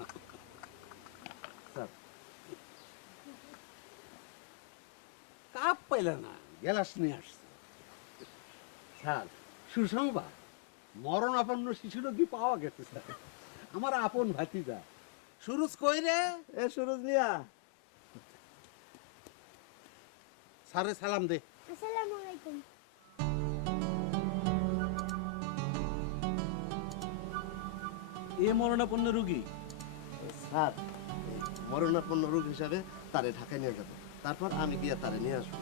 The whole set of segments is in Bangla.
না স্যার কাপ পাইলে না গ্যালাস নিয়ে আসছে স্যার সুসংবাদ মরণাপন্ন শিশু রোগী পাওয়া গেছে স্যার আমার আপন ভাতিজা সুরজ কই রে এ সুরজ মিয়া স্যারে সালাম দে আসসালামু আলাইকুম। এ মরণাপন্ন রোগী স্যার মরণাপন্ন রোগ হিসাবে তারে ঢাকায় নিয়ে যাবো, তারপর আমি গিয়ে তারে নিয়ে আসবো।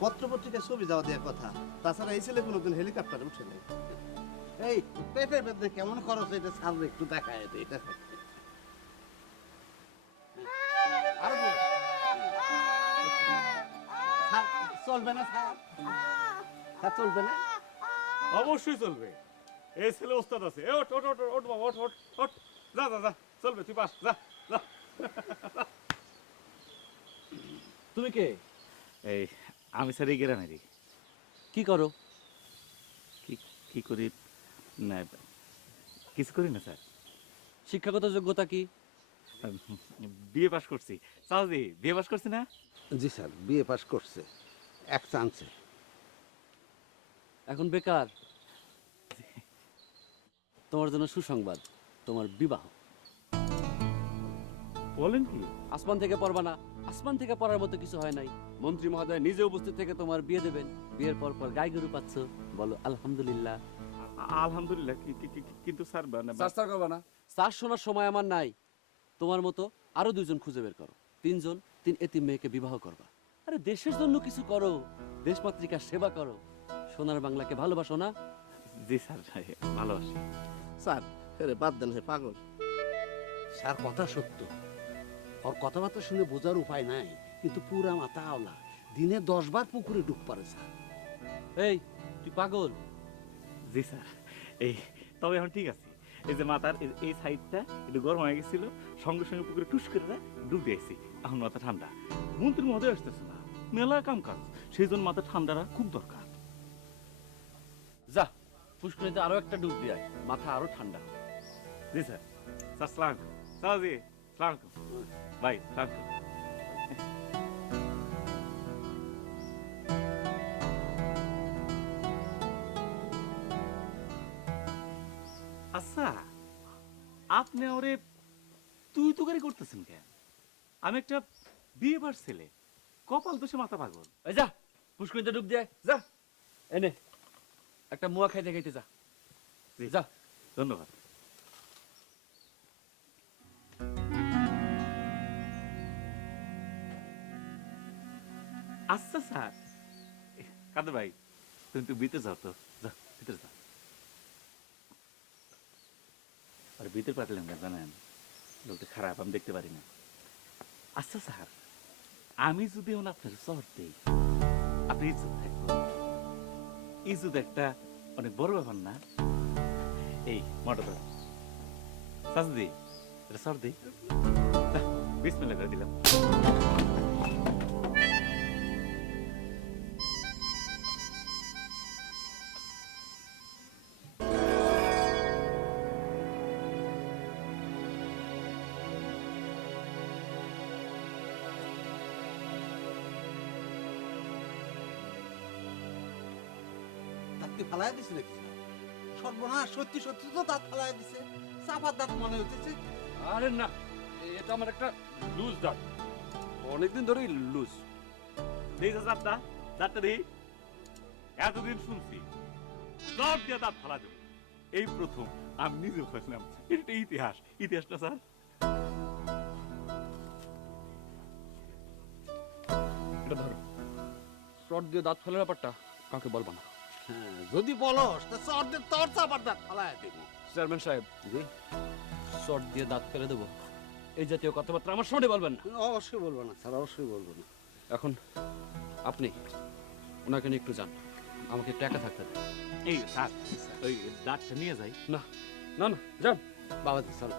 পত্রপত্রিকায় ছবি যাওয়া দেওয়ার কথা, তাছাড়া এই ছেলে কোনোদিন হেলিকপ্টারে উঠে নেই। এই পেটের ভেতরে কেমন খরচ এটা স্যার একটু দেখায় দে এটা আরো বল। স্যার, চলবে না স্যার স্যার চলবে না অবশ্যই চলবে। এই ছেলে ওস্তাদ আছে। এ ওঠ ওঠ ওঠ ওঠ বাবা, ওঠ ওঠ ওঠ, যা যা যা, চলবে, তুই পাস, যা যা। তুমি কে? এই আমি স্যার এই গ্রামেরই। কি করো? কি কি করি না, কিছু করি না স্যার। শিক্ষাগত যোগ্যতা কি? বিএ পাস করছি। চাওজি বিএ পাস করছি না? জি স্যার বিএ পাস করছে এক চান্সে এখন বেকার। তোমার জন্য সুসংবাদ, তোমার বিবাহ। বলেন কি? আসমান থেকে পড়বা না, আসমান থেকে পড়ার মতো কিছু হয় নাই। মন্ত্রী মহোদয় নিজে উপস্থিত থেকে তোমার বিয়ে দেবেন। বিয়ের পর পর গাই গরু পাচ্ছ, বলো আলহামদুলিল্লাহ। আলহামদুলিল্লাহ। কিন্তু স্যার স্যার করবা না। স্যার শোনার সময় আমার নাই। তোমার মতো আরো 2 জন খুঁজে বের করো, 3 জন, 3 এতিম মেয়েকে বিবাহ করবা। আরে দেশের জন্য কিছু করো, দেশমাতৃকার সেবা করো। সোনার বাংলাকে ভালোবাসো না? জি স্যার, ভালোবাসি। স্যার আরে বাদ দেন, হে পাগল। স্যার কথা সত্য ওর কথাবার্তা শুনে বোঝার উপায় নাই কিন্তু পুরা মাথা আওলা দিনে 10 বার পুকুরে ডুব পারে স্যার এই তুই পাগল? জি স্যার। এই তবে এখন ঠিক আছে। এই যে মাথার এই সাইডটা একটু গরম হয়ে গেছিল, সঙ্গে সঙ্গে পুকুরে টুস করে ডুব দিয়েছি। এখন মাথা ঠান্ডা। মন্ত্রীর মহোদয় আসতেছে না, মেলা কাম কাজ, সেই জন্য মাথা ঠান্ডাটা খুব দরকার। যা পুষ্করিতে আরো একটা ডুব দিয়ে আয়, মাথা আরো ঠান্ডা হবে। জি স্যার। স্যার সালাম স্যার। জি সালাম ভাই, সালাম। আচ্ছা, আপনি ওরে তুই তো গাড়ি করতেছেন কেন? আমি একটা বিয়ে বার ছেলে, কপাল দোষে মাথা পাগল। এই যা পুষ্করিতে ডুব দিয়ে আয়, যা। এনে একটা মুয়া খাইতে খাইতে যা। জি যা। ধন্যবাদ। আচ্ছা স্যার, কাদের ভাই তুমি একটু ভিতরে যাও তো, যাও ভিতরে যাও। আর ভিতরে পাঠালাম কেন জানেন? লোকটা খারাপ, আমি দেখতে পারি না। আচ্ছা স্যার, আমি যদি আপনার শহর দেই, আপনি ইজ্জত থাকবো। ইজ্জত একটা অনেক বড় ব্যাপার না? এই মোটর সাজদি এটা সর দিই, বিসমিল্লাহ করে দিলাম। দাঁতকে ফালাই দিছে নাকি সর্বনাশ সত্যি সত্যি তো দাঁত ফালাই দিছে চাপার দাঁত মনে হইতেছে আরে না, এটা আমার একটা লুজ দাঁত, অনেকদিন ধরেই লুজ। দেই দাঁতটা, দাঁতটা দেই। এতদিন শুনছি দাঁত দিয়ে দাঁত ফালা দেবো, এই প্রথম আমি নিজে ভাবলাম। এটা ইতিহাস, ইতিহাসটা স্যার। এটা ধরো, শর্ট দিয়ে দাঁত ফেলার ব্যাপারটা কাউকে বলবা না। হ্যাঁ যদি বলস তা চর্দের তোর চাপার দাঁত ফালাই দেবো চেয়ারম্যান সাহেব, জি শর্ট দিয়ে দাঁত ফেলে দেবো, এই জাতীয় কথাবার্তা আমার সামনে বলবেন না। অবশ্যই বলবো না স্যার অবশ্যই বলবো না এখন আপনি ওনাকে নিয়ে একটু যান, আমাকে একটু একা থাকতে দেন। এই স্যার, ওই দাঁতটা নিয়ে যাই। না না না, যান। বাবা চলো